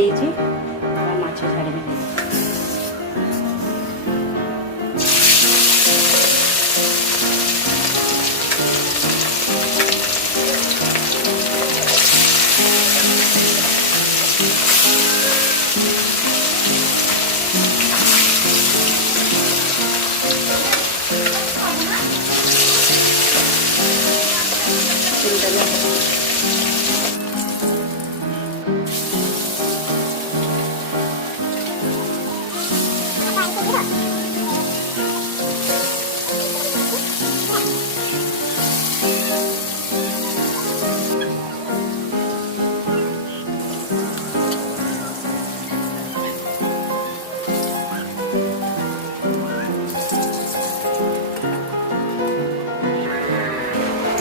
এই যে মাছে ছাড়ে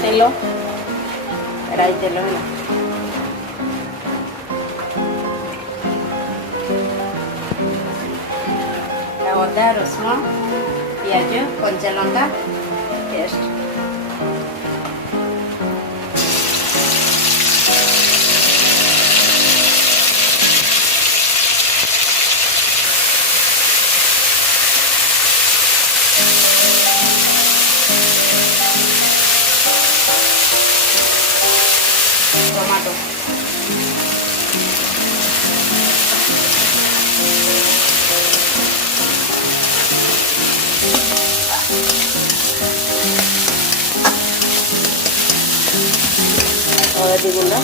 Hello. te lo ଅଦା ରସୁଣ ପିଆଜ କଞ୍ଚା ଲଙ୍କା ভাজিগুলো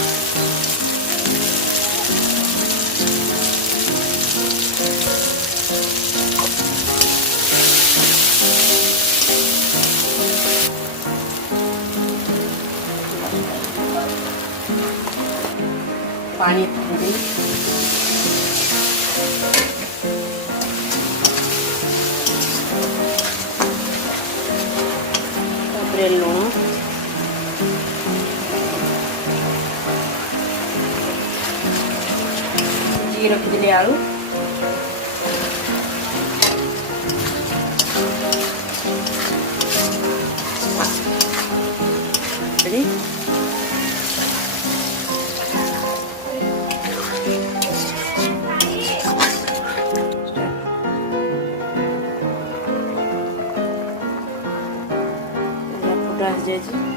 पानी पूरी लूण ಕಟ್ಟಿಗೆ ರೊಕ್ಕಿದ್ದೀನಿ ಆಳು ଯାଇଛି